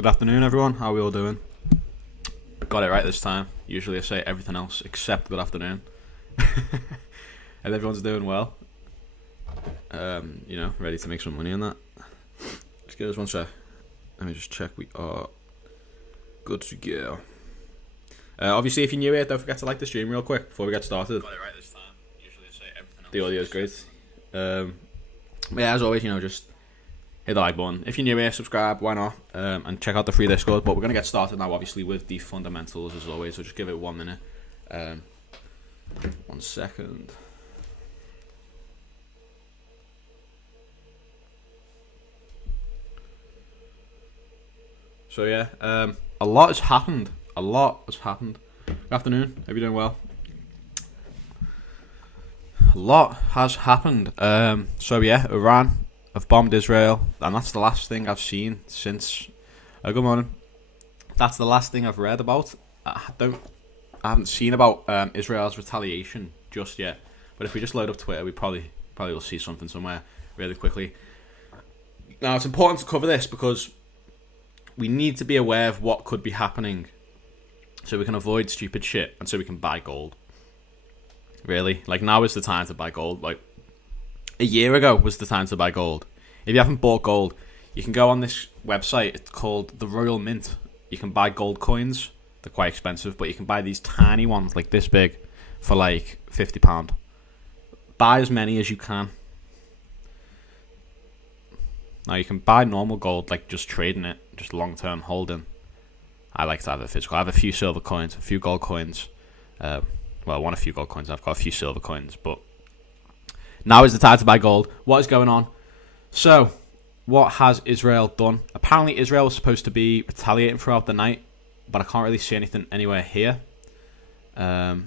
Good afternoon, everyone. How are we all doing? Got it right this time. Usually I say everything else except good afternoon. And everyone's doing well. Ready to make some money on that. Just give us one sec. Let me just check we are good to go. Obviously, if you're new here, don't forget to like the stream real quick before we get started. Got it right this time. Usually I say everything else. The audio is great. Yeah, as always, just hit the like button. If you're new here, subscribe, why not? And check out the free Discord. But we're going to get started now, obviously, with the fundamentals as always. So just give it 1 minute. 1 second. So yeah, a lot has happened. Good afternoon. Hope you're doing well. A lot has happened. So yeah, Iran have bombed Israel, and that's the last thing I've seen since. Good morning. That's the last thing I've read about. I haven't seen about Israel's retaliation just yet. But if we just load up Twitter, we probably will see something somewhere really quickly. Now it's important to cover this because we need to be aware of what could be happening, so we can avoid stupid shit and so we can buy gold. Really, now is the time to buy gold. A year ago was the time to buy gold. If you haven't bought gold, you can go on this website. It's called the Royal Mint. You can buy gold coins. They're quite expensive, but you can buy these tiny ones like this big for £50. Buy as many as you can. Now you can buy normal gold, just trading it, just long-term holding. I like to have it physical. I have a few silver coins, a few gold coins. I want a few gold coins. I've got a few silver coins, but now is the time to buy gold. What is going on? So, what has Israel done? Apparently, Israel was supposed to be retaliating throughout the night, but I can't really see anything anywhere here. There's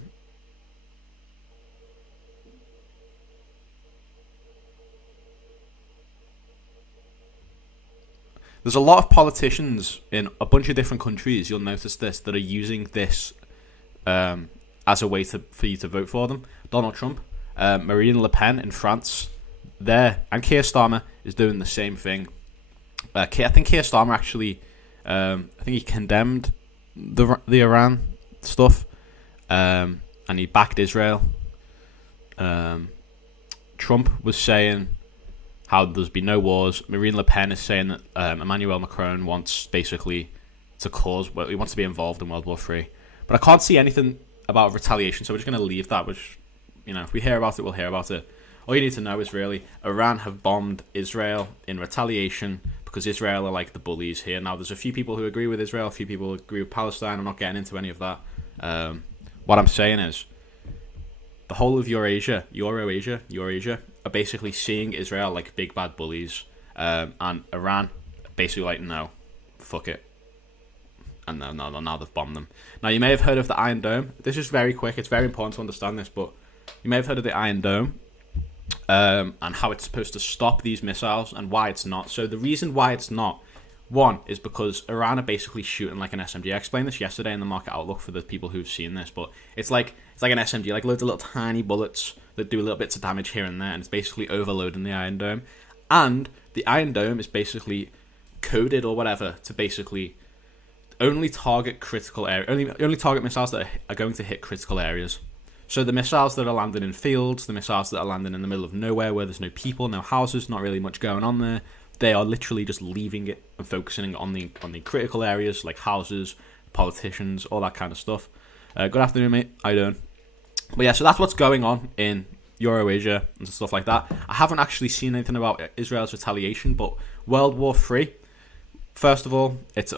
a lot of politicians in a bunch of different countries, you'll notice this, that are using this as a way for you to vote for them. Donald Trump, Marine Le Pen in France, and Keir Starmer is doing the same thing. I think Keir Starmer actually, I think he condemned the Iran stuff, and he backed Israel. Trump was saying how there's been no wars. Marine Le Pen is saying that Emmanuel Macron wants basically he wants to be involved in World War III. But I can't see anything about retaliation, so we're just going to leave that, which, if we hear about it, we'll hear about it. All you need to know is really, Iran have bombed Israel in retaliation because Israel are the bullies here. Now, there's a few people who agree with Israel, a few people who agree with Palestine. I'm not getting into any of that. What I'm saying is, the whole of Eurasia are basically seeing Israel like big bad bullies, and Iran basically no, fuck it, and now they've bombed them. Now you may have heard of the Iron Dome. This is very quick. It's very important to understand this, but you may have heard of the Iron Dome, and how it's supposed to stop these missiles and why it's not. So the reason why it's not, one, is because Iran are basically shooting like an SMG. I explained this yesterday in the market outlook for the people who've seen this, but it's like an SMG, loads of little tiny bullets that do little bits of damage here and there, and it's basically overloading the Iron Dome. And the Iron Dome is basically coded or whatever to basically only target critical area, only target missiles that are going to hit critical areas. So the missiles that are landing in fields, the missiles that are landing in the middle of nowhere where there's no people, no houses, not really much going on there, they are literally just leaving it and focusing on the critical areas like houses, politicians, all that kind of stuff. Good afternoon, mate. How you doing? But yeah, so that's what's going on in Eurasia and stuff like that. I haven't actually seen anything about Israel's retaliation, but World War III, first of all, it's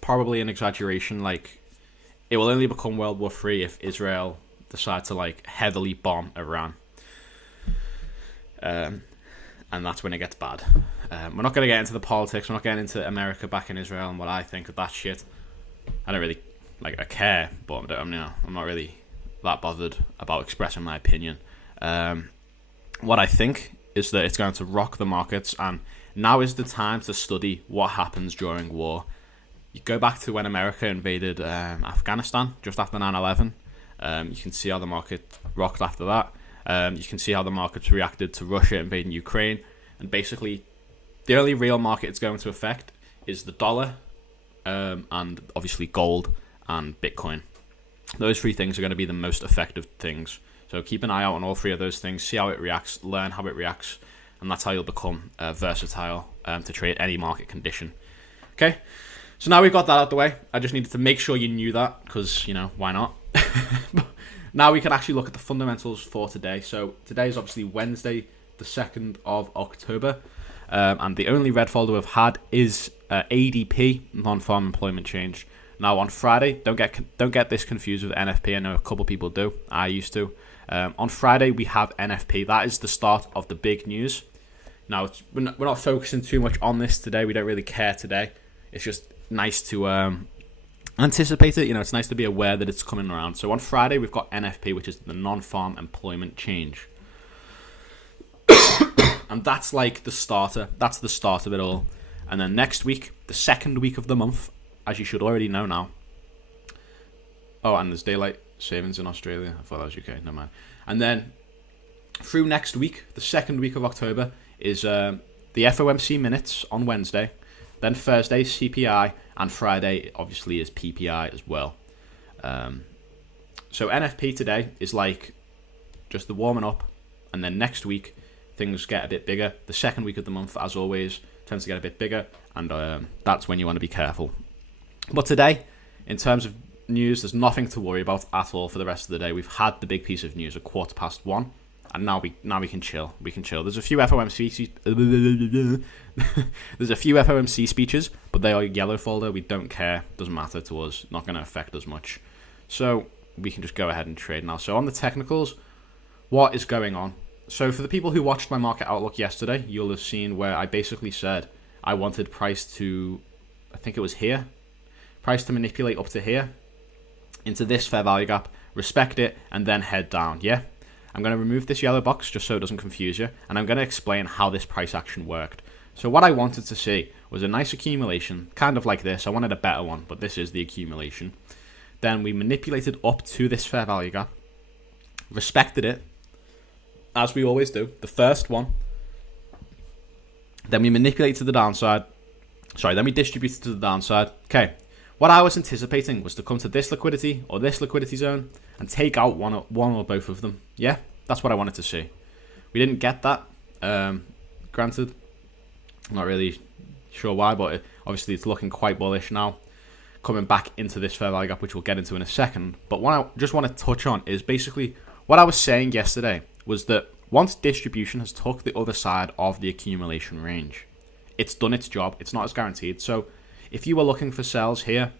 probably an exaggeration. It will only become World War III if Israel decide to heavily bomb Iran. And that's when it gets bad. We're not going to get into the politics. We're not getting into America backing Israel and what I think of that shit. I don't really I care, but I'm not really that bothered about expressing my opinion. What I think is that it's going to rock the markets, and now is the time to study what happens during war. You go back to when America invaded Afghanistan just after 9/11. You can see how the market rocked after that. You can see how the markets reacted to Russia invading Ukraine, and basically the only real market it's going to affect is the dollar, and obviously gold and Bitcoin. Those three things are going to be the most effective things. So keep an eye out on all three of those things, see how it reacts, learn how it reacts, and that's how you'll become versatile to trade any market condition. Okay, so now we've got that out of the way. I just needed to make sure you knew that, because, why not? Now we can actually look at the fundamentals for today. So today is obviously Wednesday, the 2nd of October, and the only red folder we've had is ADP, non-farm employment change. Now on Friday, don't get this confused with NFP. I know a couple people do. I used to. On Friday we have NFP. That is the start of the big news. Now we're not focusing too much on this today. We don't really care today. It's just nice to anticipate it. It's nice to be aware that it's coming around. So on Friday we've got NFP, which is the non-farm employment change, and that's like the starter. That's the start of it all. And then next week, the second week of the month, as you should already know now. Oh, and there's daylight savings in Australia. I thought that was UK. Never mind. And then through next week, the second week of October, is the FOMC minutes on Wednesday. Then Thursday, CPI. And Friday, obviously, is PPI as well. So NFP today is like just the warming up. And then next week, things get a bit bigger. The second week of the month, as always, tends to get a bit bigger. And that's when you want to be careful. But today, in terms of news, there's nothing to worry about at all for the rest of the day. We've had the big piece of news at 1:15, and now we can chill. We can chill. There's a few FOMC there's a few FOMC speeches, but they are yellow folder. We don't care. Doesn't matter to us. Not going to affect us much. So we can just go ahead and trade now. So on the technicals, what is going on? So for the people who watched my market outlook yesterday, you'll have seen where I basically said I wanted price to, I think it was here. Price to manipulate up to here, into this fair value gap, respect it, and then head down, yeah? I'm going to remove this yellow box just so it doesn't confuse you, and I'm going to explain how this price action worked. So what I wanted to see was a nice accumulation, kind of like this. I wanted a better one, but this is the accumulation. Then we manipulated up to this fair value gap, respected it, as we always do, the first one. Then we manipulated to the downside. Then we distributed to the downside. Okay. What I was anticipating was to come to this liquidity or this liquidity zone and take out one or both of them. Yeah, that's what I wanted to see. We didn't get that. Granted, I'm not really sure why, but obviously it's looking quite bullish now. Coming back into this fair value gap, which we'll get into in a second. But what I just want to touch on is basically what I was saying yesterday was that once distribution has took the other side of the accumulation range, it's done its job. It's not as guaranteed. So if you were looking for sells here,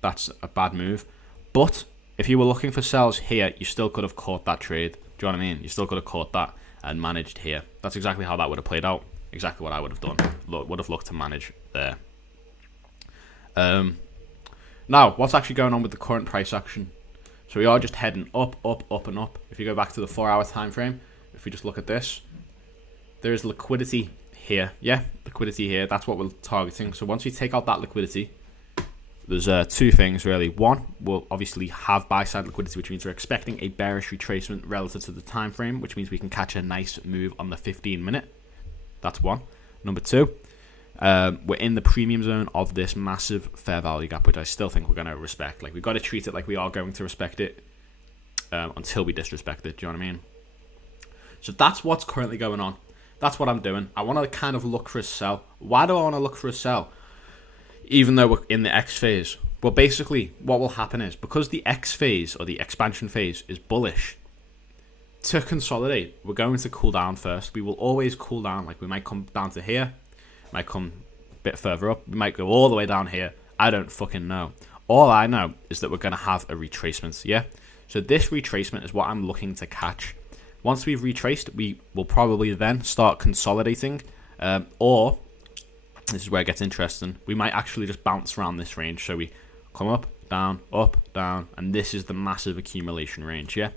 that's a bad move. But if you were looking for sells here, you still could have caught that trade. Do you know what I mean? You still could have caught that and managed here. That's exactly how that would have played out. Exactly what I would have done. Would have looked to manage there. Now, what's actually going on with the current price action? So we are just heading up, up, up, and up. If you go back to the 4-hour time frame, if we just look at this, there is liquidity here. Yeah, liquidity here. That's what we're targeting. So once we take out that liquidity, there's two things really. One, we'll obviously have buy-side liquidity, which means we're expecting a bearish retracement relative to the time frame, which means we can catch a nice move on the 15-minute. That's one. Number two, we're in the premium zone of this massive fair value gap, which I still think we're going to respect. Like, we've got to treat it like we are going to respect it until we disrespect it. Do you know what I mean? So that's what's currently going on. That's what I'm doing. I want to kind of look for a sell. Why do I want to look for a sell? Even though we're in the X phase. Well, basically, what will happen is, because the X phase, or the expansion phase, is bullish, to consolidate, we're going to cool down first. We will always cool down. Like, we might come down to here, might come a bit further up, we might go all the way down here. I don't fucking know. All I know is that we're going to have a retracement, yeah? So this retracement is what I'm looking to catch. Once we've retraced, we will probably then start consolidating, or, this is where it gets interesting, we might actually just bounce around this range. So we come up, down, and this is the massive accumulation range, yeah?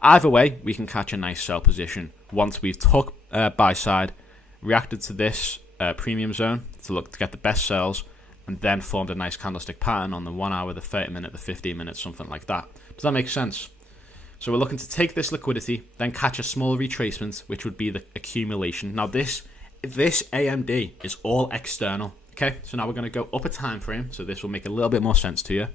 Either way, we can catch a nice sell position once we've took buy side, reacted to this premium zone to get the best sells, and then formed a nice candlestick pattern on the 1 hour, the 30 minute, the 15 minute, something like that. Does that make sense? So we're looking to take this liquidity, then catch a small retracement, which would be the accumulation. Now this AMD is all external. Okay, so now we're going to go up a time frame, so this will make a little bit more sense to you.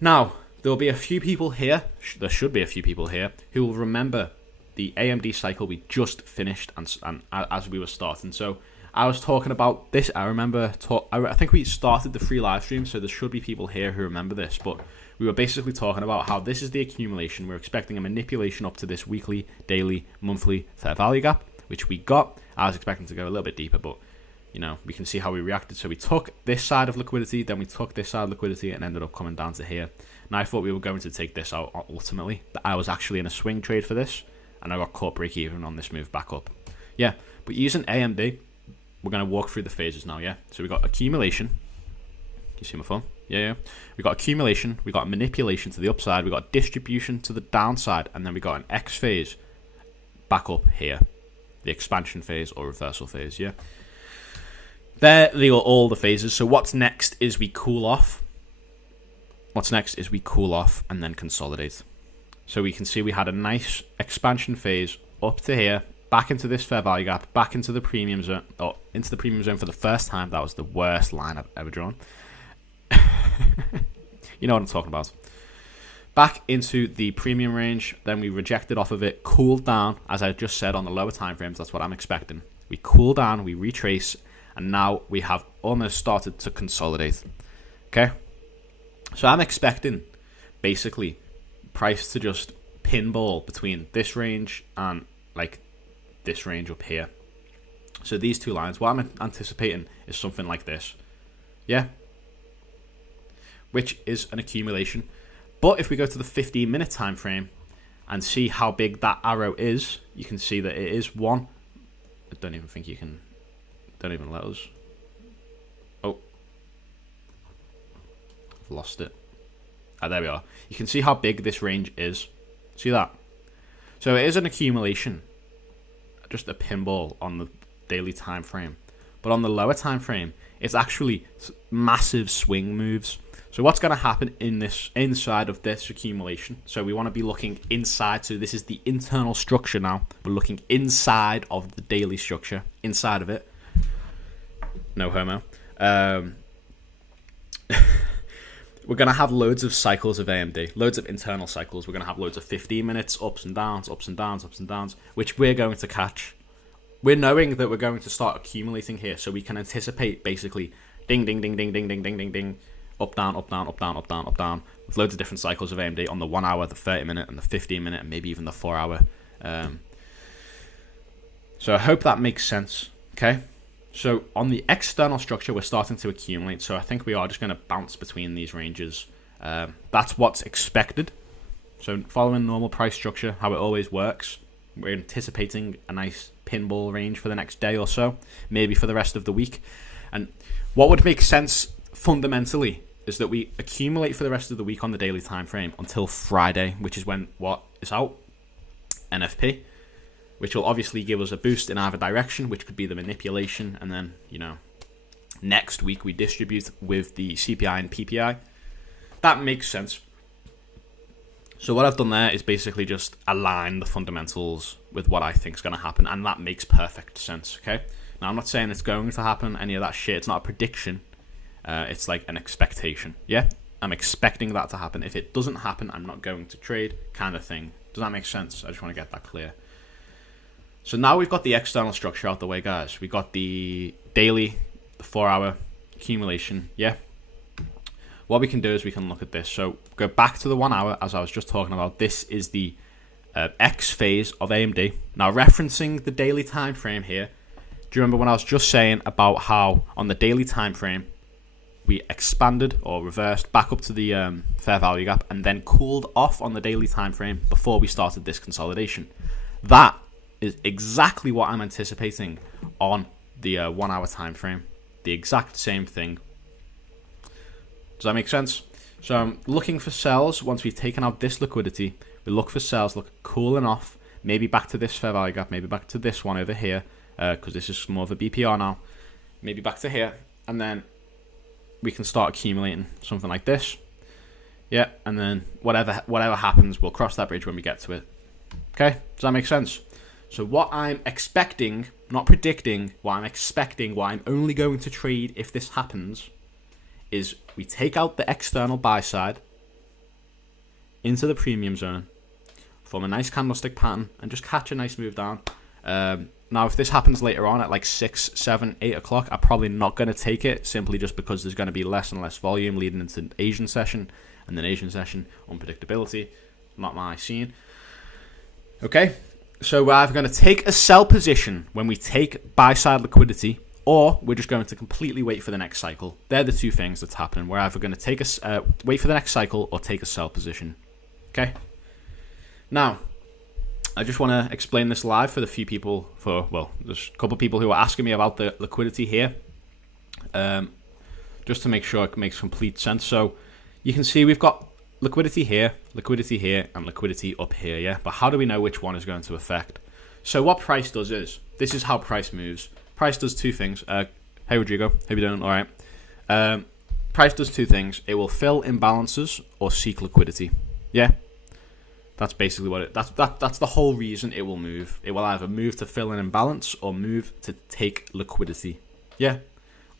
Now, there will be a few people here, there should be a few people here, who will remember the AMD cycle we just finished and as we were starting. So I was talking about this, I think we started the free live stream, so there should be people here who remember this, but we were basically talking about how this is the accumulation. We're expecting a manipulation up to this weekly, daily, monthly fair value gap, which we got. I was expecting to go a little bit deeper, but you know, we can see how we reacted. So we took this side of liquidity, then we took this side of liquidity and ended up coming down to here. And I thought we were going to take this out ultimately. I was actually in a swing trade for this, and I got caught break even on this move back up. Yeah, but using AMD, we're going to walk through the phases now, yeah? So we got accumulation. Can you see my phone? Yeah. We got accumulation, we got manipulation to the upside, we got distribution to the downside, and then we got an X phase back up here. The expansion phase or reversal phase, yeah? There they are all the phases. So what's next is we cool off. And then consolidate. So we can see we had a nice expansion phase up to here, back into this fair value gap, back into the premium zone, or into the premium zone for the first time. That was the worst line I've ever drawn. You know what I'm talking about. Back into the premium range, then we rejected off of it, cooled down, as I just said on the lower time frames. That's what I'm expecting. We cool down, we retrace, and now we have almost started to consolidate. Okay, so I'm expecting basically price to just pinball between this range and like this range up here. So these two lines, what I'm anticipating is something like this, yeah, which is an accumulation. But if we go to the 15-minute time frame and see how big that arrow is, you can see that it is one. I don't even think you can. Don't even let us. Oh, I've lost it. There we are. You can see how big this range is. See that? So it is an accumulation, just a pinball on the daily time frame. But on the lower time frame, it's actually massive swing moves. So what's going to happen in this inside of this accumulation? So we want to be looking inside. So this is the internal structure now. We're looking inside of the daily structure, inside of it. No homo. We're going to have loads of cycles of AMD, loads of internal cycles. We're going to have loads of 15 minutes, ups and downs, ups and downs, ups and downs, which we're going to catch. We're knowing that we're going to start accumulating here, so we can anticipate basically ding, ding, ding, ding, ding, ding, ding, ding, ding, up, down, up, down, up, down, up, down, up, down, with loads of different cycles of AMD on the 1 hour, the 30 minute, and the 15 minute, and maybe even the 4 hour. So I hope that makes sense, okay? So on the external structure, we're starting to accumulate. So I think we are just going to bounce between these ranges. That's what's expected. So following normal price structure, how it always works, we're anticipating a nice pinball range for the next day or so, maybe for the rest of the week. And what would make sense fundamentally is that we accumulate for the rest of the week on the daily time frame until Friday, which is when what is out? NFP. Which will obviously give us a boost in either direction, which could be the manipulation, and then, you know, next week we distribute with the CPI and PPI. That makes sense. So what I've done there is basically just align the fundamentals with what I think is going to happen, and that makes perfect sense, okay? Now, I'm not saying it's going to happen, any of that shit. It's not a prediction. It's like an expectation, yeah? I'm expecting that to happen. If it doesn't happen, I'm not going to trade, kind of thing. Does that make sense? I just want to get that clear. So now we've got the external structure out the way, guys. We got the daily, the 4 hour accumulation, yeah? What we can do is we can look at this. So go back to the 1 hour, as I was just talking about. This is the X phase of AMD. Now, referencing the daily time frame here, do you remember when I was just saying about how on the daily time frame, we expanded or reversed back up to the fair value gap and then cooled off on the daily time frame before we started this consolidation? That is exactly what I'm anticipating on the 1 hour time frame. The exact same thing. Does that make sense? So I'm looking for sells once we've taken out this liquidity. We look for sells, look cooling off, maybe back to this fair value gap, maybe back to this one over here, because this is more of a BPR now. Maybe back to here, and then we can start accumulating something like this. Yeah, and then whatever happens, we'll cross that bridge when we get to it. Okay, does that make sense? So what I'm expecting, not predicting, what I'm expecting, what I'm only going to trade if this happens, is we take out the external buy side into the premium zone, form a nice candlestick pattern, and just catch a nice move down. Now, if this happens later on at like 6, 7, 8 o'clock, I'm probably not going to take it, simply just because there's going to be less and less volume leading into an Asian session, and then Asian session, unpredictability, not my scene. Okay, so we're either going to take a sell position when we take buy-side liquidity, or we're just going to completely wait for the next cycle. They're the two things that's happening. We're either going to take wait for the next cycle or take a sell position. Okay, now, I just want to explain this live for the few people, there's a couple of people who are asking me about the liquidity here, just to make sure it makes complete sense. So you can see we've got liquidity here, and liquidity up here, yeah? But how do we know which one is going to affect? So what price does is, this is how price moves. Price does two things. Hey Rodrigo, hope you're doing all right. Price does two things. It will fill imbalances or seek liquidity, yeah? That's basically what that's the whole reason it will move. It will either move to fill an imbalance or move to take liquidity. Yeah?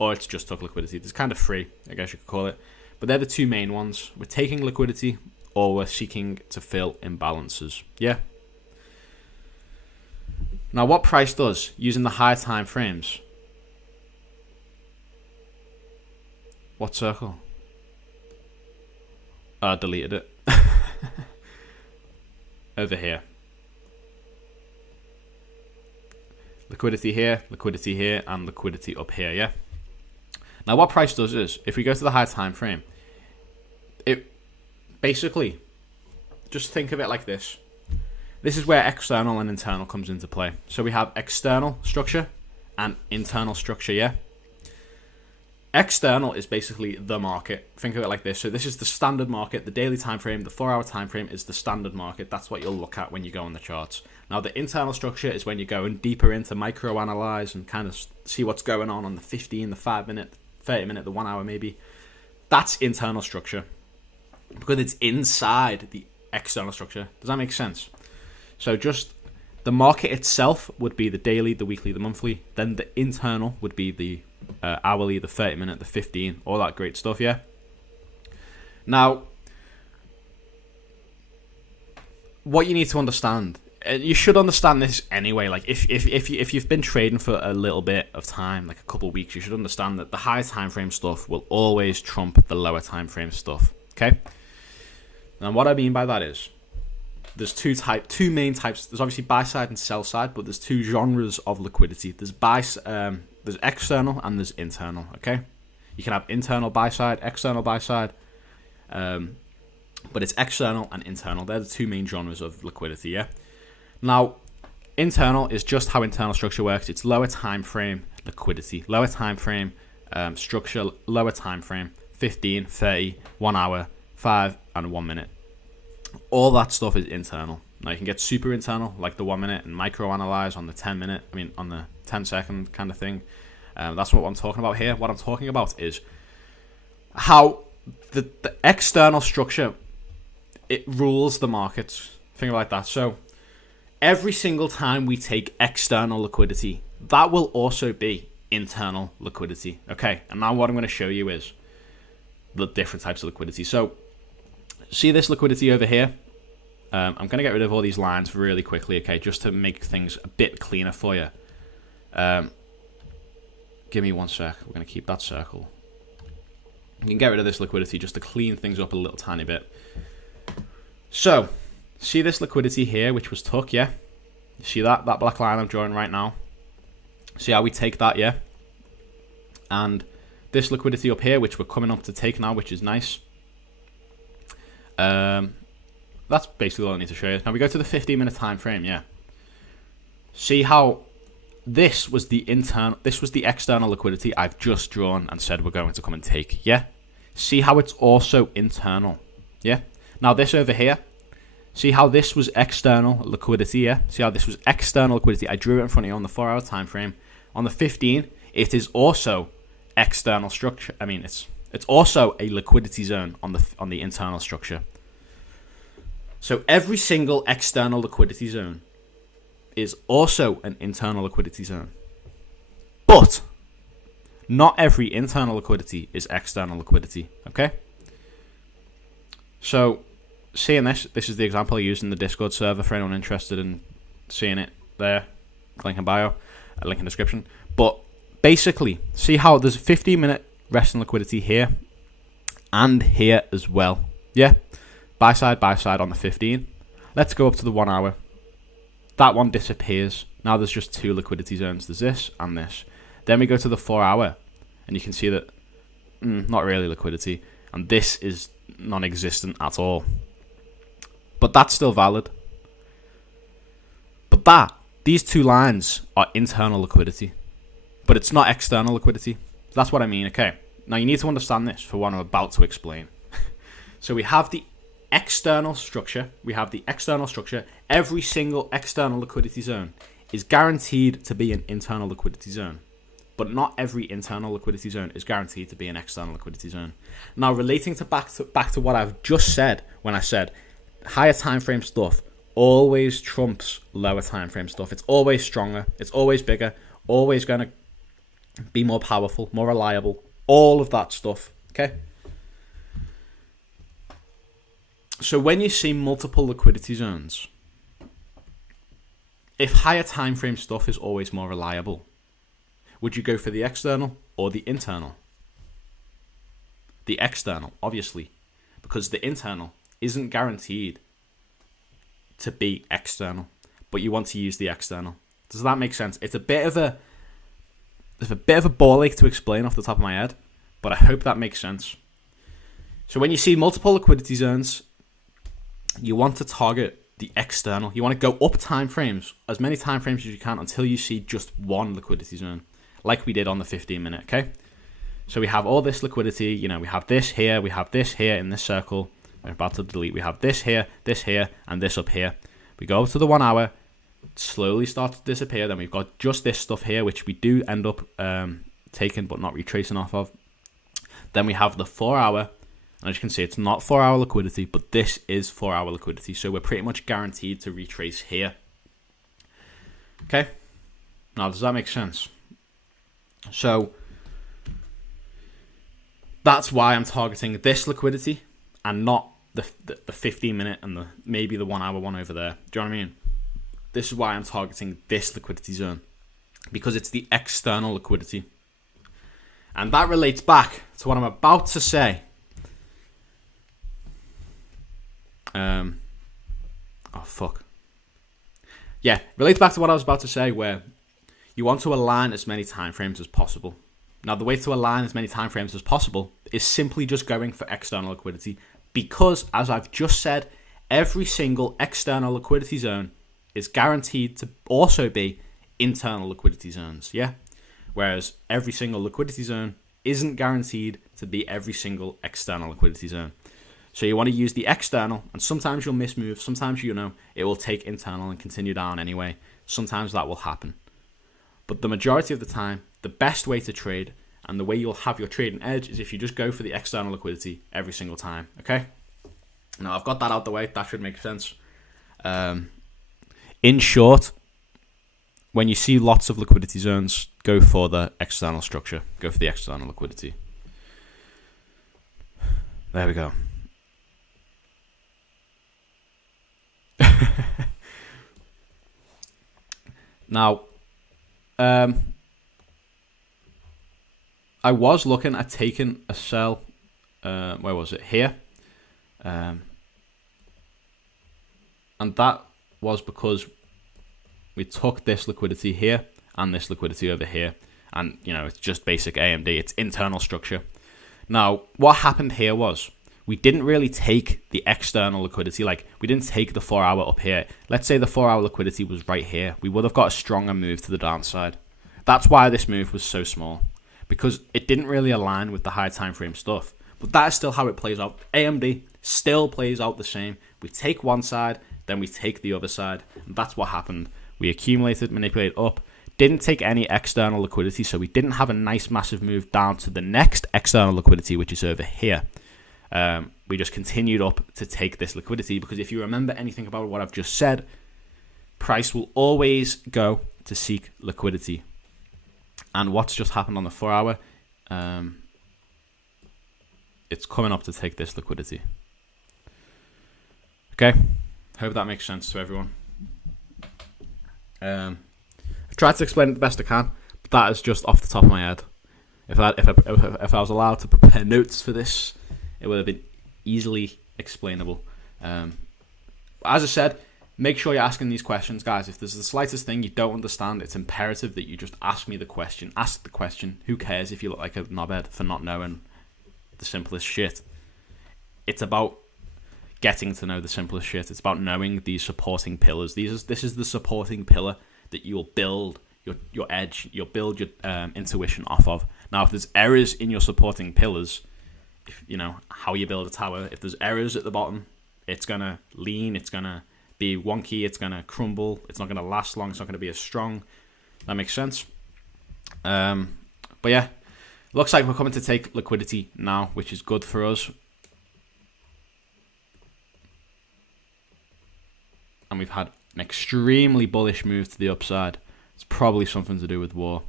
Or it's just took liquidity. It's kind of free, I guess you could call it. But they're the two main ones. We're taking liquidity or we're seeking to fill imbalances. Yeah? Now what price does, using the higher time frames. What circle? I deleted it. Over here. Liquidity here, and liquidity up here, yeah? Now what price does is, if we go to the higher time frame, it basically, just think of it like this. This is where external and internal comes into play. So we have external structure and internal structure, yeah? External is basically the market. Think of it like this. So this is the standard market, the daily time frame, the 4-hour time frame is the standard market. That's what you'll look at when you go on the charts. Now the internal structure is when you're going deeper into micro-analyze and kind of see what's going on the 15, the 5-minute, 30-minute, the 1 hour maybe. That's internal structure because it's inside the external structure. Does that make sense? So just the market itself would be the daily, the weekly, the monthly. Then the internal would be the hourly, the 30-minute, the 15, all that great stuff, yeah? Now, what you need to understand, you should understand this anyway, like if you've been trading for a little bit of time, like a couple of weeks, you should understand that the higher time frame stuff will always trump the lower time frame stuff, okay? And what I mean by that is, there's two main types. There's obviously buy side and sell side, but there's two genres of liquidity. There's there's external and there's internal. Okay, you can have internal buy side, external buy side, but it's external and internal. They're the two main genres of liquidity. Yeah. Now, internal is just how internal structure works. It's lower time frame liquidity, lower time frame structure, lower time frame, 15, 30, 1 hour, 5, and 1 minute. All that stuff is internal. Now you can get super internal, like the 1 minute, and micro-analyze on the 10-minute, on the 10-second kind of thing. That's what I'm talking about here. What I'm talking about is how the external structure, it rules the markets. Think like that. So every single time we take external liquidity, that will also be internal liquidity. Okay, and now what I'm going to show you is the different types of liquidity. So see this liquidity over here? I'm going to get rid of all these lines really quickly, okay, just to make things a bit cleaner for you. Give me 1 sec. We're going to keep that circle. You can get rid of this liquidity just to clean things up a little tiny bit. So, see this liquidity here, which was took, yeah? You see that black line I'm drawing right now? See how we take that, yeah? And this liquidity up here, which we're coming up to take now, which is nice. That's basically all I need to show you. Now we go to the 15-minute time frame, yeah. See how this was the external liquidity I've just drawn and said we're going to come and take, yeah? See how it's also internal, yeah? Now this over here, see how this was external liquidity, yeah? See how this was external liquidity. I drew it in front of you on the 4-hour time frame. On the 15, it is also external structure. I mean, it's also a liquidity zone on the internal structure. So every single external liquidity zone is also an internal liquidity zone. But not every internal liquidity is external liquidity, okay? So, seeing this is the example I used in the Discord server for anyone interested in seeing it there. Link in bio, link in description. But basically, see how there's a 15-minute resting liquidity here and here as well. Yeah? Buy side on the 15. Let's go up to the 1 hour. That one disappears. Now there's just two liquidity zones. There's this and this. Then we go to the 4 hour, and you can see that not really liquidity, and this is non-existent at all. But that's still valid. But these two lines are internal liquidity, but it's not external liquidity. That's what I mean. Okay. Now you need to understand this for what I'm about to explain. So we have the external structure. Every single external liquidity zone is guaranteed to be an internal liquidity zone. But not every internal liquidity zone is guaranteed to be an external liquidity zone. Now, relating back to what I've just said when I said higher time frame stuff always trumps lower time frame stuff. It's always stronger. It's always bigger. Always going to be more powerful, more reliable. All of that stuff. Okay. So when you see multiple liquidity zones, if higher time frame stuff is always more reliable, would you go for the external or the internal? The external, obviously, because the internal isn't guaranteed to be external, but you want to use the external. Does that make sense? It's a bit of a ball ache to explain off the top of my head, but I hope that makes sense. So when you see multiple liquidity zones, you want to target the external. You want to go up time frames, as many time frames as you can, until you see just one liquidity zone, like we did on the 15-minute, okay? So we have all this liquidity, we have this here, we have this here in this circle. We're about to delete. We have this here, and this up here. We go up to the 1 hour, slowly start to disappear. Then we've got just this stuff here, which we do end up taking but not retracing off of. Then we have the 4 hour. And as you can see, it's not 4 hour liquidity, but this is 4 hour liquidity. So we're pretty much guaranteed to retrace here. Okay? Now, does that make sense? So that's why I'm targeting this liquidity and not the 15-minute and maybe the 1 hour one over there. Do you know what I mean? This is why I'm targeting this liquidity zone, because it's the external liquidity. And that relates back to what I'm about to say. Relates back to what I was about to say, where you want to align as many time frames as possible. Now, the way to align as many time frames as possible is simply just going for external liquidity, because, as I've just said, every single external liquidity zone is guaranteed to also be internal liquidity zones, yeah? Whereas every single liquidity zone isn't guaranteed to be every single external liquidity zone. So you want to use the external, and sometimes you'll miss move, sometimes it will take internal and continue down anyway. Sometimes that will happen. But the majority of the time, the best way to trade and the way you'll have your trading edge is if you just go for the external liquidity every single time, okay? Now, I've got that out the way. That should make sense. In short, when you see lots of liquidity zones, go for the external structure. Go for the external liquidity. There we go. Now, I was looking at taking a sell. Where was it? Here. And that was because we took this liquidity here and this liquidity over here. And, it's just basic AMD. It's internal structure. Now, what happened here was we didn't really take the external liquidity. Like, we didn't take the 4 hour up here. Let's say the 4 hour liquidity was right here. We would have got a stronger move to the downside. That's why this move was so small, because it didn't really align with the high time frame stuff. But that is still how it plays out. AMD still plays out the same. We take one side, then we take the other side. And that's what happened. We accumulated, manipulated up, didn't take any external liquidity, so we didn't have a nice massive move down to the next external liquidity, which is over here. We just continued up to take this liquidity, because if you remember anything about what I've just said, Price will always go to seek liquidity. And what's just happened on the 4 hour, it's coming up to take this liquidity. Okay, hope that makes sense to everyone. I've tried to explain it the best I can, but that is just off the top of my head. If I was allowed to prepare notes for this, it would have been easily explainable. As I said, make sure you're asking these questions, guys. If there's the slightest thing you don't understand, it's imperative that you just ask me the question. Ask the question. Who cares if you look like a knobhead for not knowing the simplest shit? It's about getting to know the simplest shit. It's about knowing these supporting pillars. This is the supporting pillar that you'll build your edge, you'll build your intuition off of. Now, if there's errors in your supporting pillars, if you know how you build a tower, if there's errors at the bottom, it's gonna lean, it's gonna be wonky, it's gonna crumble, it's not gonna last long, it's not gonna be as strong. That makes sense. But yeah, looks like we're coming to take liquidity now, which is good for us. And we've had an extremely bullish move to the upside. It's probably something to do with war.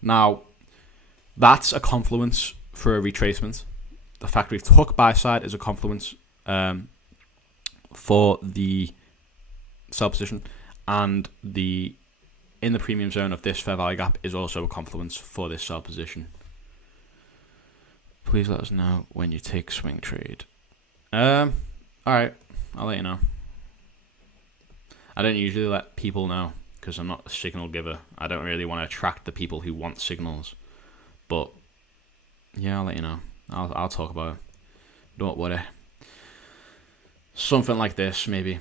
Now, that's a confluence for a retracement. The fact we've took buy side is a confluence for the sell position, and in the premium zone of this fair value gap is also a confluence for this sell position. Please let us know when you take swing trade. All right, I'll let you know. I don't usually let people know because I'm not a signal giver. I don't really want to attract the people who want signals. But yeah, I'll let you know. I'll talk about it. Don't worry. Something like this, maybe.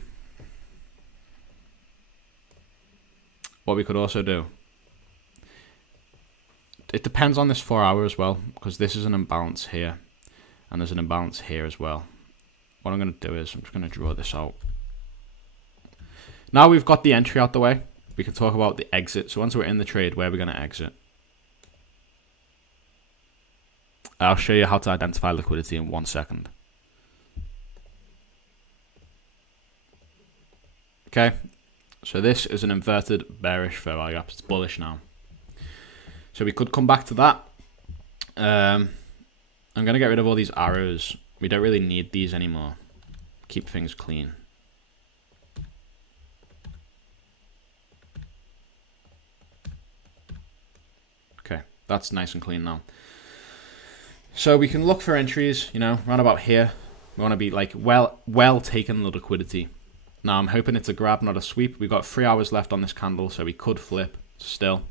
What we could also do. It depends on this 4 hour as well, because this is an imbalance here, and there's an imbalance here as well. What I'm going to do is I'm just going to draw this out. Now we've got the entry out the way, we can talk about the exit. So once we're in the trade, where are we going to exit? I'll show you how to identify liquidity in 1 second. Okay, so this is an inverted bearish fair value gap. It's bullish now. So we could come back to that. I'm going to get rid of all these arrows. We don't really need these anymore. Keep things clean. Okay, that's nice and clean now. So we can look for entries, you know, around about here. We want to be like well taken the liquidity. Now I'm hoping it's a grab, not a sweep. We've got 3 hours left on this candle, so we could flip still.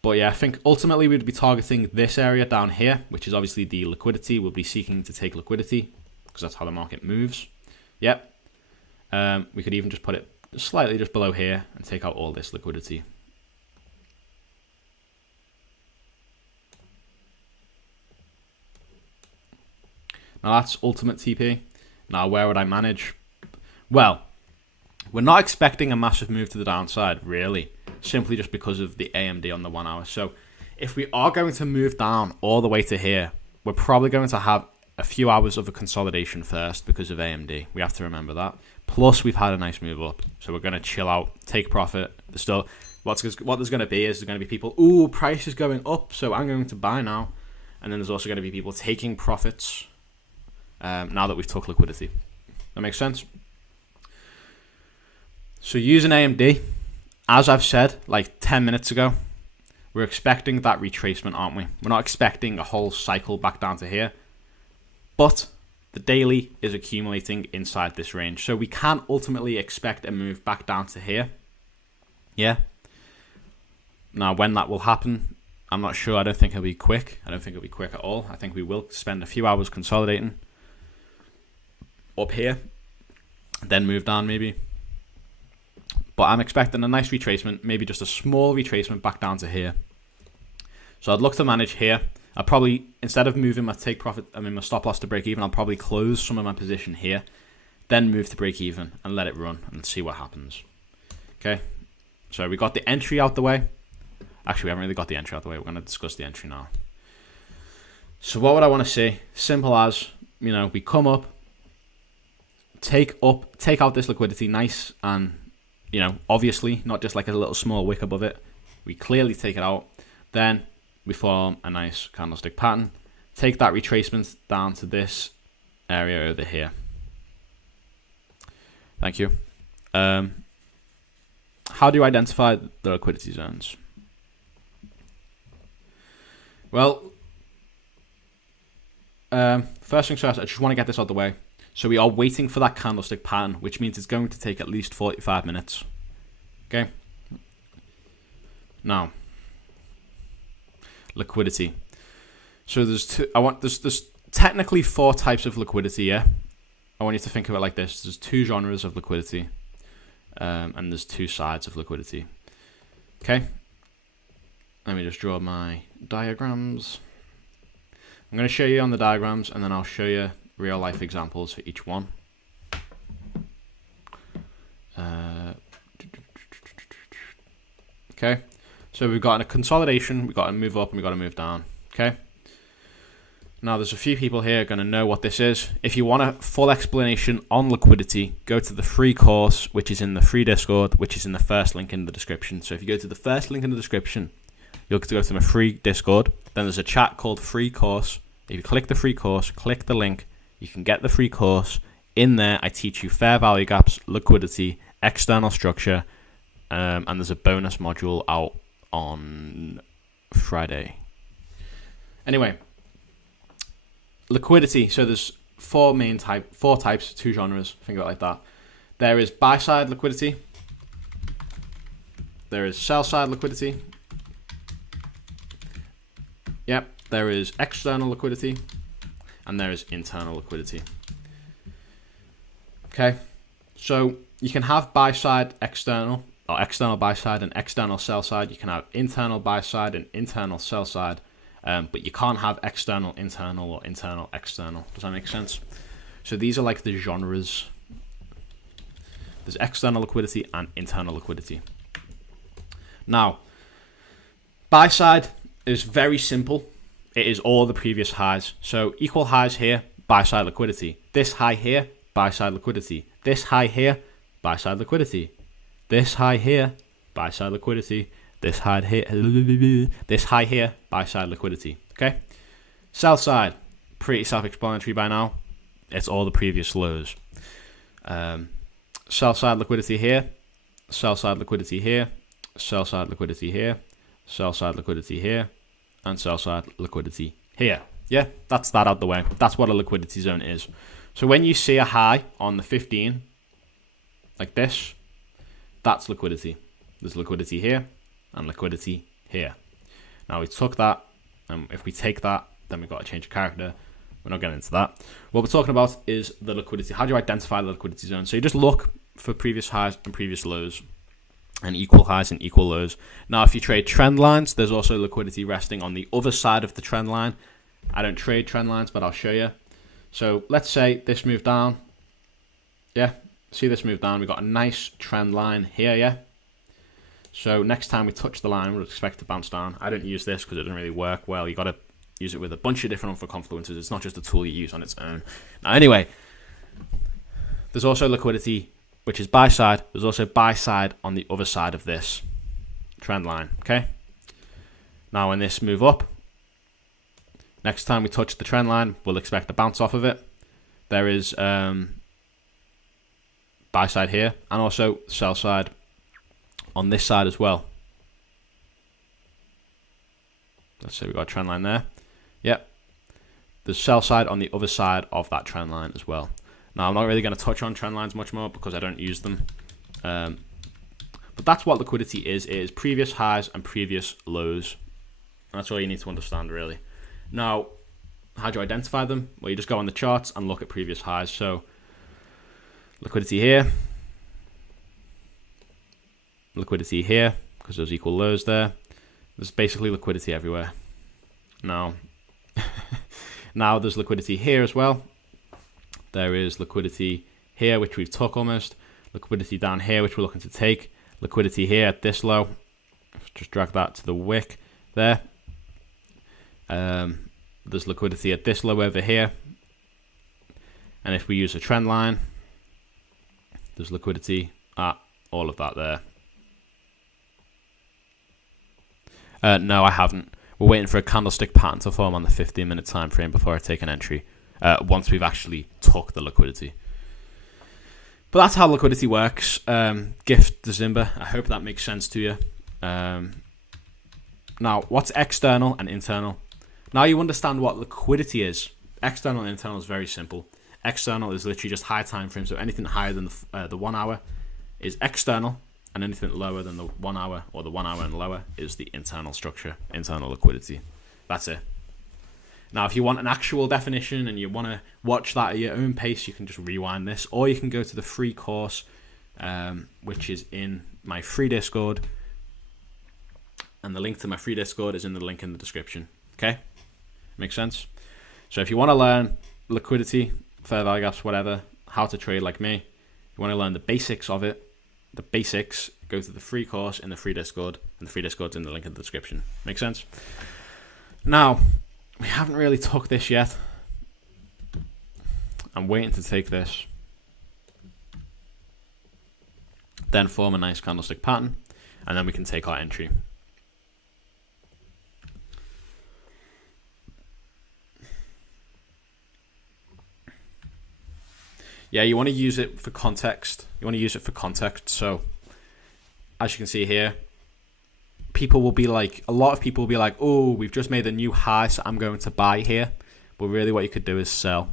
But yeah, I think ultimately we'd be targeting this area down here, which is obviously the liquidity. We'll be seeking to take liquidity because that's how the market moves. Yep. We could even just put it slightly just below here and take out all this liquidity. Now that's ultimate TP. Now where would I manage? Well, we're not expecting a massive move to the downside, really, simply just because of the AMD on the 1 hour. So if we are going to move down all the way to here, we're probably going to have a few hours of a consolidation first because of AMD. We have to remember that. Plus, we've had a nice move up. So we're going to chill out, take profit. There's still, what there's going to be is there's going to be people, ooh, price is going up, so I'm going to buy now. And then there's also going to be people taking profits now that we've took liquidity. That makes sense? So using AMD, as I've said like 10 minutes ago, we're expecting that retracement, aren't we? We're not expecting a whole cycle back down to here. But the daily is accumulating inside this range. So we can ultimately expect a move back down to here. Yeah. Now when that will happen, I'm not sure. I don't think it'll be quick. I don't think it'll be quick at all. I think we will spend a few hours consolidating up here, then move down maybe. But I'm expecting a nice retracement, maybe just a small retracement back down to here. So I'd look to manage here. I'll probably, instead of moving my take profit, my stop loss to break even, I'll probably close some of my position here, then move to break even and let it run and see what happens. Okay, so we got the entry out the way. Actually, we haven't really got the entry out the way. We're going to discuss the entry now. So what would I want to see? Simple as, you know, we come up, take out this liquidity nice and, obviously, not just like a little small wick above it. We clearly take it out. Then we form a nice candlestick pattern. Take that retracement down to this area over here. Thank you. How do you identify the liquidity zones? Well, first things first, I just want to get this out of the way. So we are waiting for that candlestick pattern, which means it's going to take at least 45 minutes. Okay. Now, liquidity. So there's technically 4 types of liquidity. Yeah, I want you to think of it like this: there's 2 genres of liquidity, and there's 2 sides of liquidity. Okay. Let me just draw my diagrams. I'm going to show you on the diagrams, and then I'll show you real life examples for each one. Okay, so we've got a consolidation, we've got to move up, and we've got to move down. Okay, now there's a few people here going to know what this is. If you want a full explanation on liquidity, go to the free course, which is in the free Discord, which is in the first link in the description. So if you go to the first link in the description, you'll go to my free Discord. Then there's a chat called free course. If you click the free course, click the link, you can get the free course. In there, I teach you fair value gaps, liquidity, external structure, and there's a bonus module out on Friday. Anyway, liquidity. So there's 4 types, 2 genres. Think of it like that. There is buy side liquidity. There is sell side liquidity. Yep. There is external liquidity, and there is internal liquidity. Okay, so you can have buy side external, or external buy side and external sell side. You can have internal buy side and internal sell side, but you can't have external internal or internal external. Does that make sense? So these are like the genres. There's external liquidity and internal liquidity. Now, buy side is very simple. It is all the previous highs. So equal highs here, buy side liquidity. This high here, buy side liquidity. This high here, buy side liquidity. This high here, buy side liquidity. This high here, buy side liquidity. Okay. Sell side, pretty self-explanatory by now. It's all the previous lows. Sell side liquidity here, sell side liquidity here, sell side liquidity here, sell side liquidity here, and sell side liquidity here. Yeah, that's that out the way. That's what a liquidity zone is. So when you see a high on the 15, like this, that's liquidity. There's liquidity here and liquidity here. Now we took that, and if we take that, then we've got to change the character. We're not getting into that. What we're talking about is the liquidity. How do you identify the liquidity zone? So you just look for previous highs and previous lows, and equal highs and equal lows. Now, if you trade trend lines, there's also liquidity resting on the other side of the trend line. I don't trade trend lines, but I'll show you. So let's say this moved down. Yeah, see this move down. We've got a nice trend line here, yeah? So next time we touch the line, we'll expect to bounce down. I don't use this because it doesn't really work well. You got to use it with a bunch of different confluences. It's not just a tool you use on its own. Now, anyway, there's also liquidity, which is buy side. There's also buy side on the other side of this trend line, okay? Now, when this move up, next time we touch the trend line, we'll expect a bounce off of it. There is buy side here, and also sell side on this side as well. Let's say we've got a trend line there. Yep. There's sell side on the other side of that trend line as well. Now, I'm not really going to touch on trend lines much more because I don't use them. But that's what liquidity is. It is previous highs and previous lows. That's all you need to understand, really. Now, how do you identify them? Well, you just go on the charts and look at previous highs. So, liquidity here. Liquidity here, because there's equal lows there. There's basically liquidity everywhere. Now, now there's liquidity here as well. There is liquidity here, which we've took almost. Liquidity down here, which we're looking to take. Liquidity here at this low. Just drag that to the wick there. There's liquidity at this low over here. And if we use a trend line, There's liquidity at all of that there. No, I haven't. We're waiting for a candlestick pattern to form on the 15-minute time frame before I take an entry, once we've actually took the liquidity. But that's how liquidity works. Gift the Zimba. I hope that makes sense to you. Now, what's external and internal? Now you understand what liquidity is. External and internal is very simple. External is literally just high time frame, so anything higher than the 1 hour is external, and anything lower than the 1 hour or the 1 hour and lower is the internal structure, internal liquidity. That's it. Now, if you want an actual definition and you want to watch that at your own pace, you can just rewind this, or you can go to the free course, which is in my free Discord, and the link to my free Discord is in the link in the description. Okay? Makes sense? So if you want to learn liquidity, fair value gaps, whatever, how to trade like me, you want to learn the basics of it, the basics, go to the free course in the free Discord, and the free Discord's in the link in the description. Make sense? Now, we haven't really took this yet. I'm waiting to take this. Then form a nice candlestick pattern, and then we can take our entry. Yeah, you want to use it for context. So, as you can see here, people will be like, a lot of people will be like, oh, we've just made a new high, so I'm going to buy here. But really what you could do is sell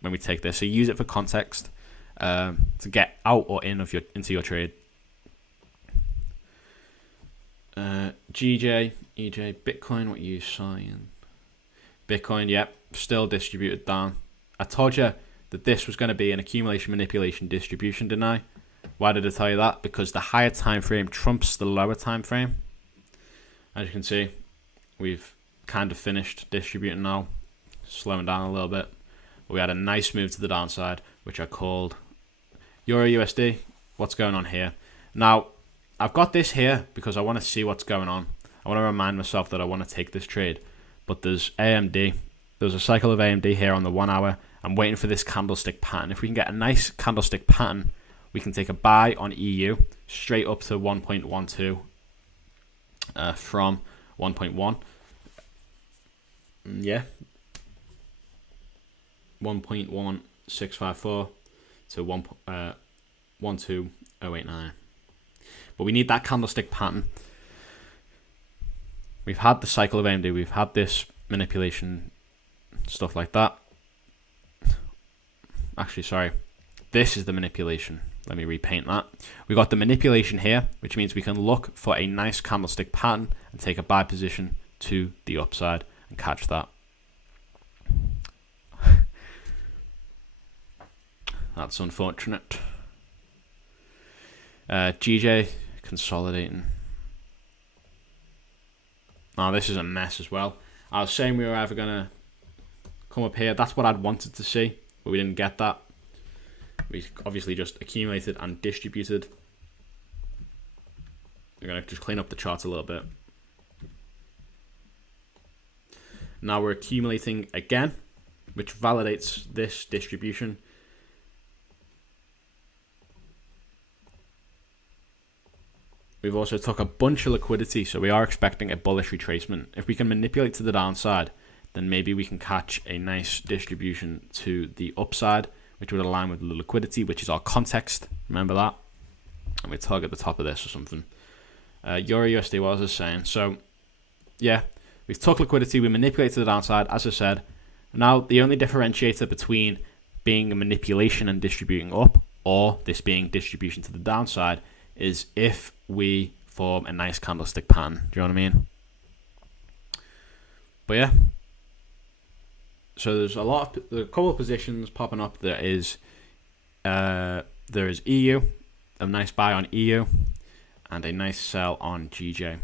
when we take this. So use it for context to get out or in of into your trade. GJ, EJ, Bitcoin, what are you saying? Bitcoin, yep, still distributed down. I told you that this was going to be an accumulation, manipulation, distribution, didn't I? Why did I tell you that? Because the higher time frame trumps the lower time frame. As you can see, we've kind of finished distributing now, slowing down a little bit. But we had a nice move to the downside, which I called Euro USD. What's going on here? Now, I've got this here because I want to see what's going on. I want to remind myself that I want to take this trade. But there's AMD. There's a cycle of AMD here on the 1 hour. I'm waiting for this candlestick pattern. If we can get a nice candlestick pattern, we can take a buy on EU straight up to 1.12 from 1.1. Yeah. 1.1654 to 12089. But we need that candlestick pattern. We've had the cycle of AMD. We've had this manipulation, stuff like that. Actually, sorry. This is the manipulation. Let me repaint that. We got the manipulation here, which means we can look for a nice candlestick pattern and take a buy position to the upside and catch that. That's unfortunate. GJ consolidating. Now this is a mess as well. I was saying we were either going to come up here. That's what I'd wanted to see, but we didn't get that. We obviously just accumulated and distributed. We're going to just clean up the chart a little bit. Now we're accumulating again, which validates this distribution. We've also took a bunch of liquidity, so we are expecting a bullish retracement. If we can manipulate to the downside, then maybe we can catch a nice distribution to the upside, which would align with the liquidity, which is our context. Remember that? And we target the top of this or something. Euro USD, what was I saying? So, yeah, we've took liquidity, we manipulate to the downside, as I said. Now, the only differentiator between being a manipulation and distributing up, or this being distribution to the downside, is if we form a nice candlestick pattern. Do you know what I mean? But yeah. So there's a couple of positions popping up. There is EU, a nice buy on EU, and a nice sell on GJ.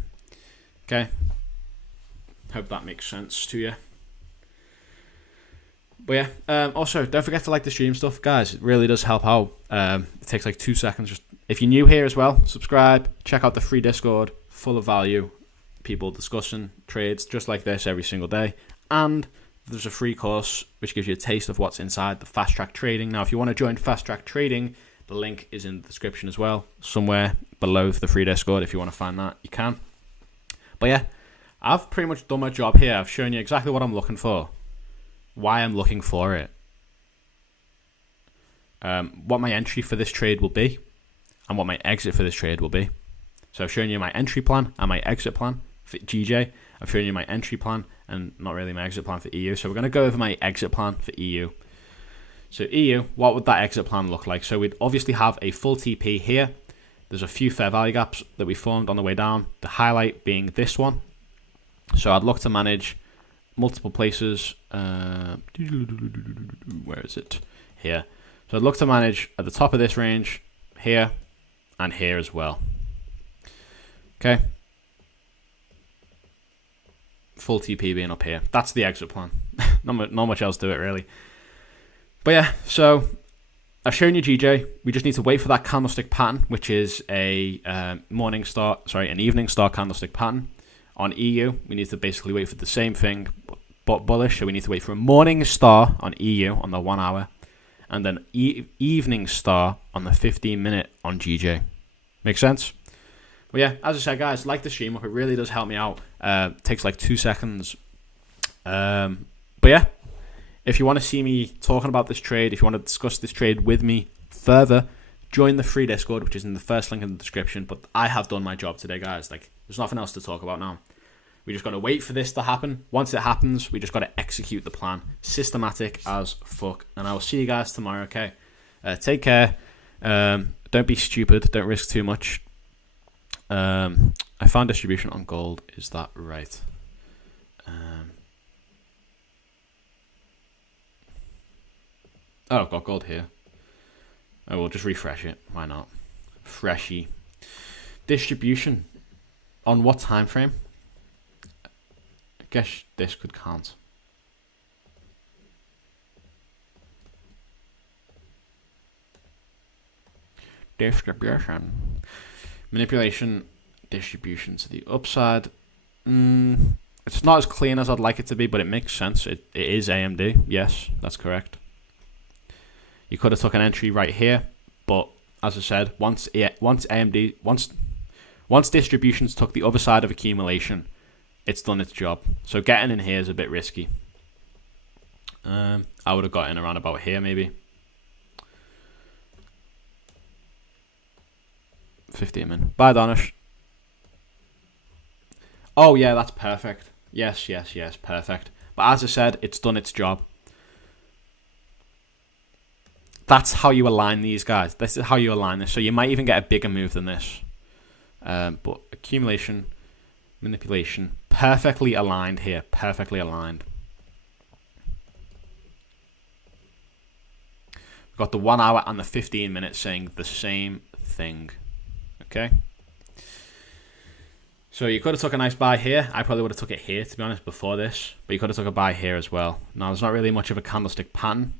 Okay. Hope that makes sense to you. But yeah, also don't forget to like the stream stuff, guys. It really does help out. It takes like 2 seconds. Just if you're new here as well, subscribe. Check out the free Discord, full of value. People discussing trades just like this every single day. And there's a free course which gives you a taste of what's inside the fast track trading. Now, if you want to join fast track trading, The link is in the description as well, somewhere below the free Discord. If you want to find that, you can. But yeah, I've pretty much done my job here. I've shown you exactly what I'm looking for, why I'm looking for it, what my entry for this trade will be, and what my exit for this trade will be. So I've shown you my entry plan and my exit plan for GJ. I've shown you my entry plan and not really my exit plan for EU. So we're going to go over my exit plan for EU. So EU, what would that exit plan look like? So we'd obviously have a full TP here. There's a few fair value gaps that we formed on the way down. The highlight being this one. So I'd look to manage multiple places. Where is it? Here. So I'd look to manage at the top of this range, here, and here as well. Okay. Full TP being up here. That's the exit plan. Not much else to it, really. But yeah, so I've shown you GJ. We just need to wait for that candlestick pattern, which is a an evening star candlestick pattern. On EU, we need to basically wait for the same thing, but bullish. So we need to wait for a morning star on EU on the 1 hour, and then evening star on the 15-minute on GJ. Make sense? Well, yeah, as I said, guys, like the stream up. It really does help me out. Takes like 2 seconds. But yeah, if you want to see me talking about this trade, if you want to discuss this trade with me further, join the free Discord, which is in the first link in the description. But I have done my job today, guys. Like, there's nothing else to talk about now. We just got to wait for this to happen. Once it happens, we just got to execute the plan. Systematic as fuck. And I will see you guys tomorrow, okay? Take care. Don't be stupid. Don't risk too much. I found distribution on gold. Is that right? Oh, I've got gold here. Oh, we'll just refresh it. Why not? Freshy. Distribution. On what time frame? I guess this could count. Distribution. Manipulation. Distribution to the upside. It's not as clean as I'd like it to be, but it makes sense. It is AMD. Yes, that's correct. You could have took an entry right here, but as I said, once distributions took the other side of accumulation, it's done its job. So getting in here is a bit risky. I would have got in around about here, maybe. 15 min. Bye, Danish. Oh yeah, that's perfect. Yes, perfect. But as I said, it's done its job. That's how you align these, guys. This is how you align this. So you might even get a bigger move than this. But accumulation, manipulation, perfectly aligned here. Perfectly aligned. We've got the 1 hour and the 15 minutes saying the same thing. Okay. So you could have took a nice buy here. I probably would have took it here, to be honest, before this. But you could have took a buy here as well. Now, there's not really much of a candlestick pattern.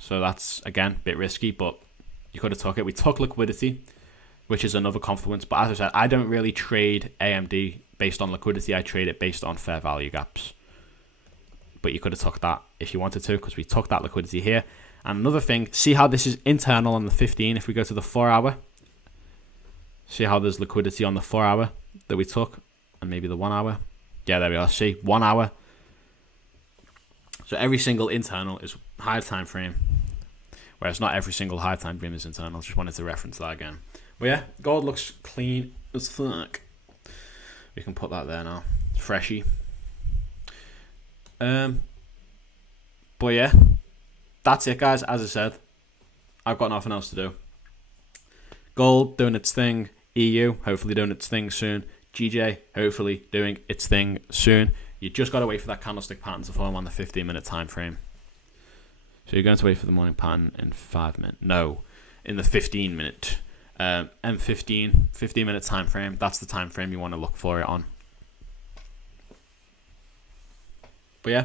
So that's, again, a bit risky, but you could have took it. We took liquidity, which is another confluence. But as I said, I don't really trade AMD based on liquidity. I trade it based on fair value gaps. But you could have took that if you wanted to, because we took that liquidity here. And another thing, see how this is internal on the 15. If we go to the 4 hour, see how there's liquidity on the 4 hour that we took, and maybe the 1 hour. Yeah, there we are. See, 1 hour. So every single internal is high time frame, whereas not every single high time frame is internal. Just wanted to reference that again. But yeah, gold looks clean as fuck. We can put that there now. Freshy. But yeah, that's it, guys. As I said, I've got nothing else to do. Gold doing its thing. EU hopefully doing its thing soon. GJ hopefully doing its thing soon. You just got to wait for that candlestick pattern to form on the 15-minute time frame. So you're going to wait for the morning pattern in 5 minutes. No, in the 15-minute. M15, 15-minute time frame. That's the time frame you want to look for it on. But yeah.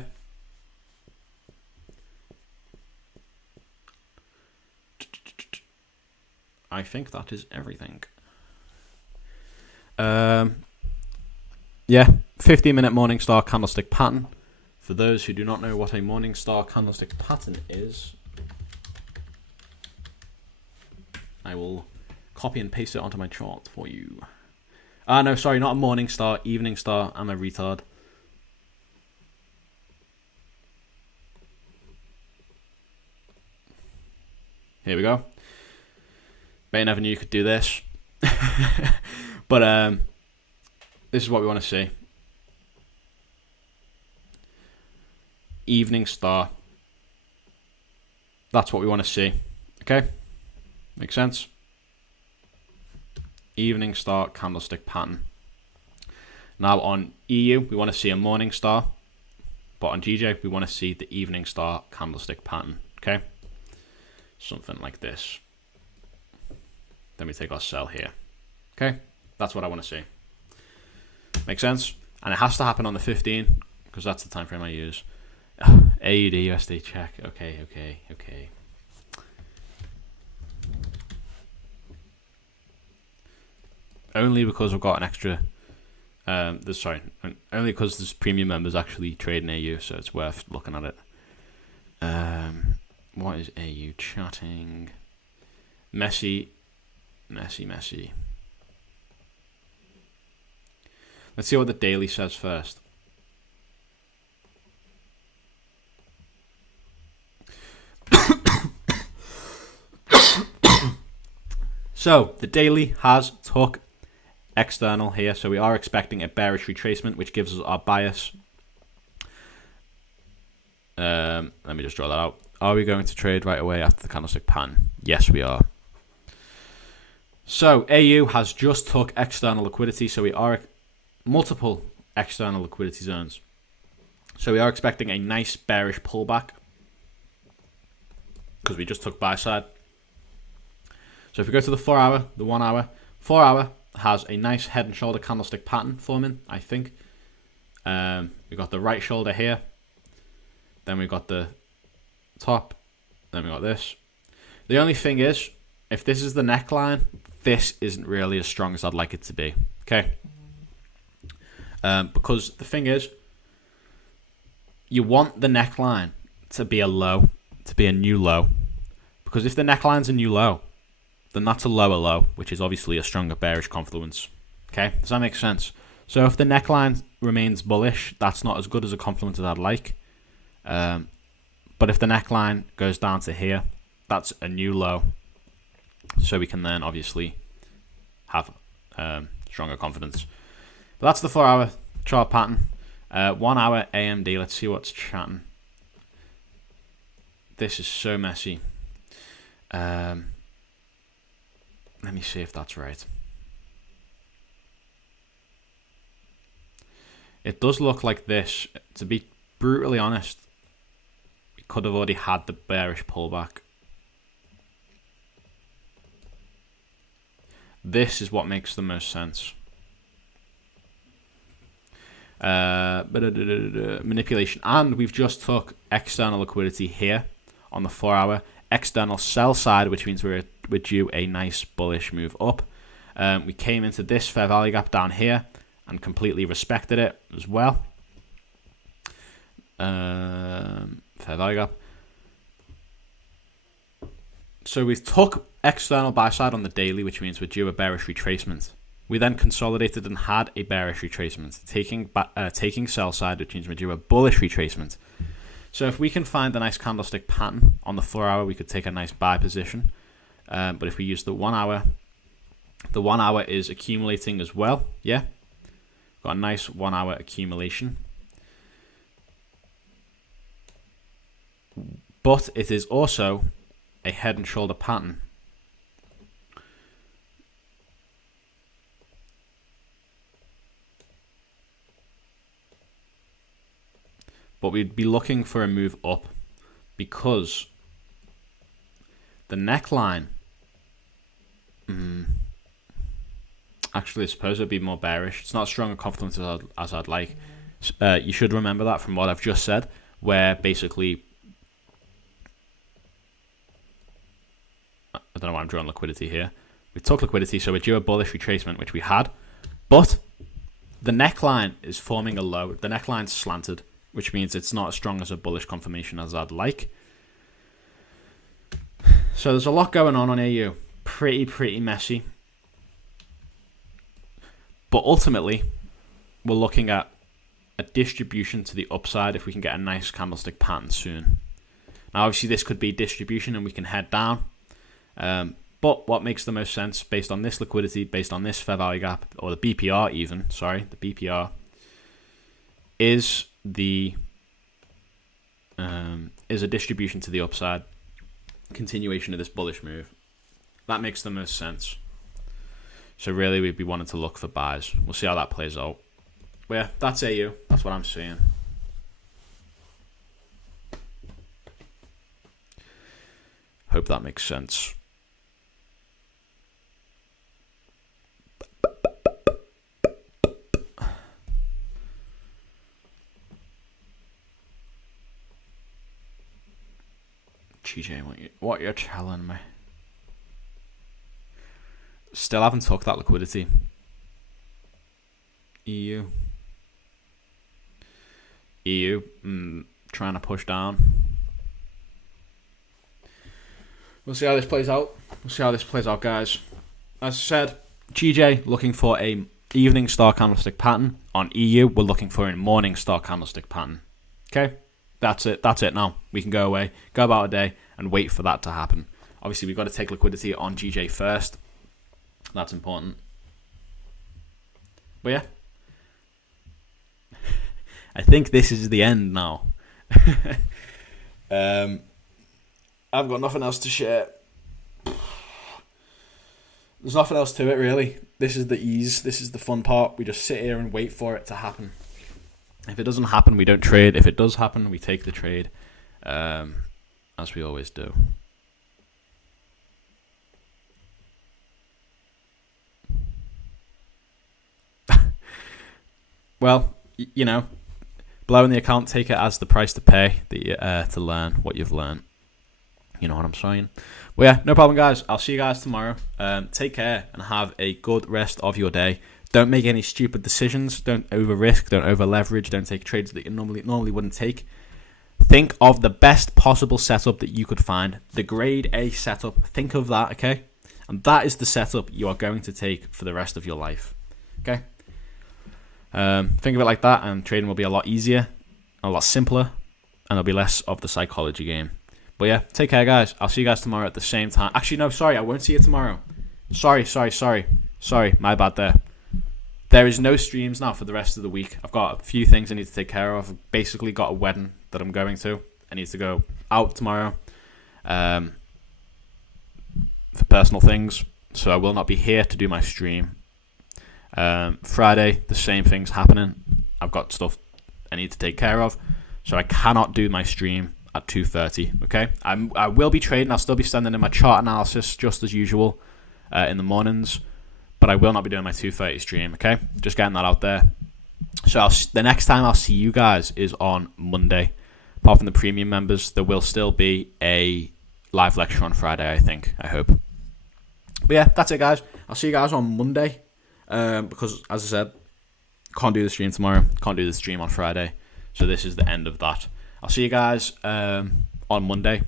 I think that is everything. Yeah, 15-minute Morningstar candlestick pattern. For those who do not know what a Morningstar candlestick pattern is, I will copy and paste it onto my chart for you. No, sorry, not a morning star, evening star. I'm a retard. Here we go. Bet you never knew you could do this. But this is what we want to see. Evening star. That's what we want to see. Okay? Makes sense? Evening star candlestick pattern. Now on EU, we want to see a morning star. But on GJ, we want to see the evening star candlestick pattern. Okay? Something like this. Then we take our sell here. Okay? That's what I want to see. Make sense? And it has to happen on the 15, because that's the time frame I use. AUD USD check. Okay. Only because we've got an extra. Only because there's premium members actually trading AU, so it's worth looking at it. What is AU chatting? Messy. Let's see what the daily says first. So the daily has took external here, so we are expecting a bearish retracement, which gives us our bias. Let me just draw that out. Are we going to trade right away after the candlestick pattern? Yes, we are. So AU has just took external liquidity, so we are multiple external liquidity zones. So we are expecting a nice bearish pullback because we just took buy side. So if we go to the 4 hour, the 1 hour, 4 hour has a nice head and shoulder candlestick pattern forming, I think. We got the right shoulder here. Then we got the top. Then we got this. The only thing is, if this is the neckline, this isn't really as strong as I'd like it to be. Okay. Because the thing is, you want the neckline to be a low, to be a new low. Because if the neckline's a new low, then that's a lower low, which is obviously a stronger bearish confluence. Okay, does that make sense? So if the neckline remains bullish, that's not as good as a confluence as I'd like. But if the neckline goes down to here, that's a new low. So we can then obviously have stronger confidence. But that's the 4 hour chart pattern. 1 hour AMD, let's see what's chatting. This is so messy. Let me see if that's right. It does look like this. To be brutally honest, we could have already had the bearish pullback. This is what makes the most sense. Manipulation. And we've just took external liquidity here on the 4 hour. External sell side, which means we're due a nice bullish move up. We came into this fair value gap down here and completely respected it as well. Fair value gap. So we took external buy side on the daily, which means we're due a bearish retracement. We then consolidated and had a bearish retracement, taking sell side, which means we're due a bullish retracement. So if we can find a nice candlestick pattern on the 4 hour, we could take a nice buy position. But if we use the 1 hour is accumulating as well. Yeah, got a nice 1 hour accumulation. But it is also a head and shoulder pattern. But we'd be looking for a move up because the neckline, actually I suppose it'd be more bearish. It's not as strong a confluence as I'd like. You should remember that from what I've just said, where basically, I don't know why I'm drawing liquidity here. We took liquidity, so we're due a bullish retracement, which we had, but the neckline is forming a low. The neckline's slanted, which means it's not as strong as a bullish confirmation as I'd like. So there's a lot going on AU. pretty messy. But ultimately, we're looking at a distribution to the upside if we can get a nice candlestick pattern soon. Now, obviously, this could be distribution and we can head down. But what makes the most sense based on this liquidity, based on this fair value gap, or the BPR even, the BPR, is a distribution to the upside, continuation of this bullish move. That makes the most sense. So really, we'd be wanting to look for buys. We'll see how that plays out. But yeah, that's AU. That's what I'm seeing. Hope that makes sense. GJ, what you're telling me? Still haven't took that liquidity. EU, trying to push down. We'll see how this plays out. Guys. As I said, GJ looking for a evening star candlestick pattern. On EU, we're looking for a morning star candlestick pattern. Okay? That's it now. We can go away, go about a day, and wait for that to happen. Obviously, we've got to take liquidity on GJ first. That's important. But yeah. I think this is the end now. I've got nothing else to share. There's nothing else to it, really. This is the ease. This is the fun part. We just sit here and wait for it to happen. If it doesn't happen, we don't trade. If it does happen, we take the trade, as we always do. Well, you know, below in the account, take it as the price to pay to learn what you've learned. You know what I'm saying? Well, yeah, no problem, guys. I'll see you guys tomorrow. Take care and have a good rest of your day. Don't make any stupid decisions. Don't over risk. Don't over leverage. Don't take trades that you normally wouldn't take. Think of the best possible setup that you could find. The grade A setup. Think of that, okay? And that is the setup you are going to take for the rest of your life. Okay? Think of it like that, and trading will be a lot easier, a lot simpler, and there'll be less of the psychology game. But yeah, take care, guys. I'll see you guys tomorrow at the same time. Actually, no, sorry, I won't see you tomorrow. Sorry, my bad there. There is no streams now for the rest of the week. I've got a few things I need to take care of. I've basically got a wedding that I'm going to. I need to go out tomorrow for personal things, so I will not be here to do my stream. Friday, the same thing's happening. I've got stuff I need to take care of, so I cannot do my stream at 2:30. Okay, I will be trading. I'll still be sending in my chart analysis just as usual in the mornings, but I will not be doing my 2:30 stream. Okay, just getting that out there. So the next time I'll see you guys is on Monday. Apart from the premium members, there will still be a live lecture on Friday. I hope. But yeah, that's it, guys. I'll see you guys on Monday. Because, as I said, can't do the stream tomorrow, can't do the stream on Friday, so this is the end of that. I'll see you guys on Monday.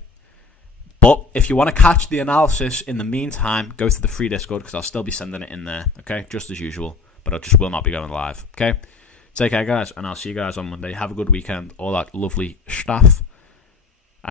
But if you want to catch the analysis in the meantime, go to the free Discord, because I'll still be sending it in there, okay, just as usual, but I just will not be going live, okay? Take care, guys, and I'll see you guys on Monday. Have a good weekend, all that lovely stuff.